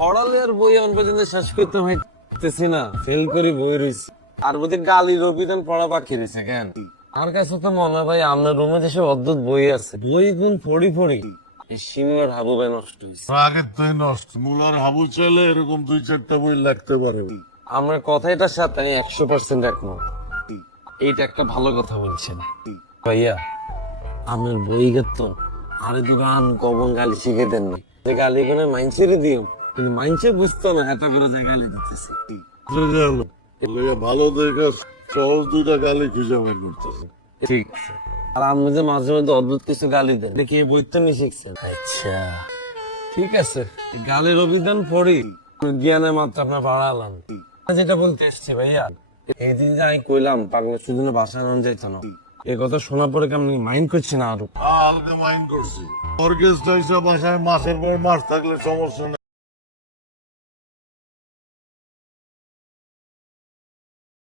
পড়ালের বই অন পর্যন্ত শেষ করতে হইতেছি না, ফেল করে বই রয়েছে। আর বোধ গালির অভিধান পড়া বাকি রয়েছে কেন? আমার কাছে তো মনে হয় ভাই আপনার রুমে যেসব অদ্ভুত বই আছে, বই গুণ পড়ি এই শিমুলার হাবু ভাই নষ্ট হয়েছে। আগে তুই নষ্ট মুলার হাবু চাইলে এরকম 2-4টা বই লাগতে পারে। আমরা কথাটার সাথে আমি 100% একমত। এইটা একটা ভালো কথা বলছেন ভাইয়া। আমার বই তো আরে তো গান কবন গালি শিখে দেন না, যে গালি করে মাইন্সেরে দিও, কিন্তু মাইন্সে বুঝতো না এত করে যে গালি দিতেছে। ভালো দেখে সহজ 2টা গালি খুঁজে বের করতেছে। ঠিক আছে। আর আমি যে মাঝে মধ্যে অদ্ভুত কিছু গালি দেন, দেখি এই বইটা নিয়ে শিখছেন। আচ্ছা ঠিক আছে, গালির অভিধান পড়ি, জ্ঞানের মাত্রা আপনার বাড়ালাম। যেটা বলতে এসছি ভাইয়া, এই দিন যে আমি কইলাম পাগলা শুধু বাসায় আনন্দ যাইতো না, এই কথা শোনার পরে কেমন মাইন্ড করছি না আরো। হালকা মাইন্ড করছি। অর্কেস্ট্রা হিসাব বাসায় মাসের পর মাস থাকলে সমস্যা নেই।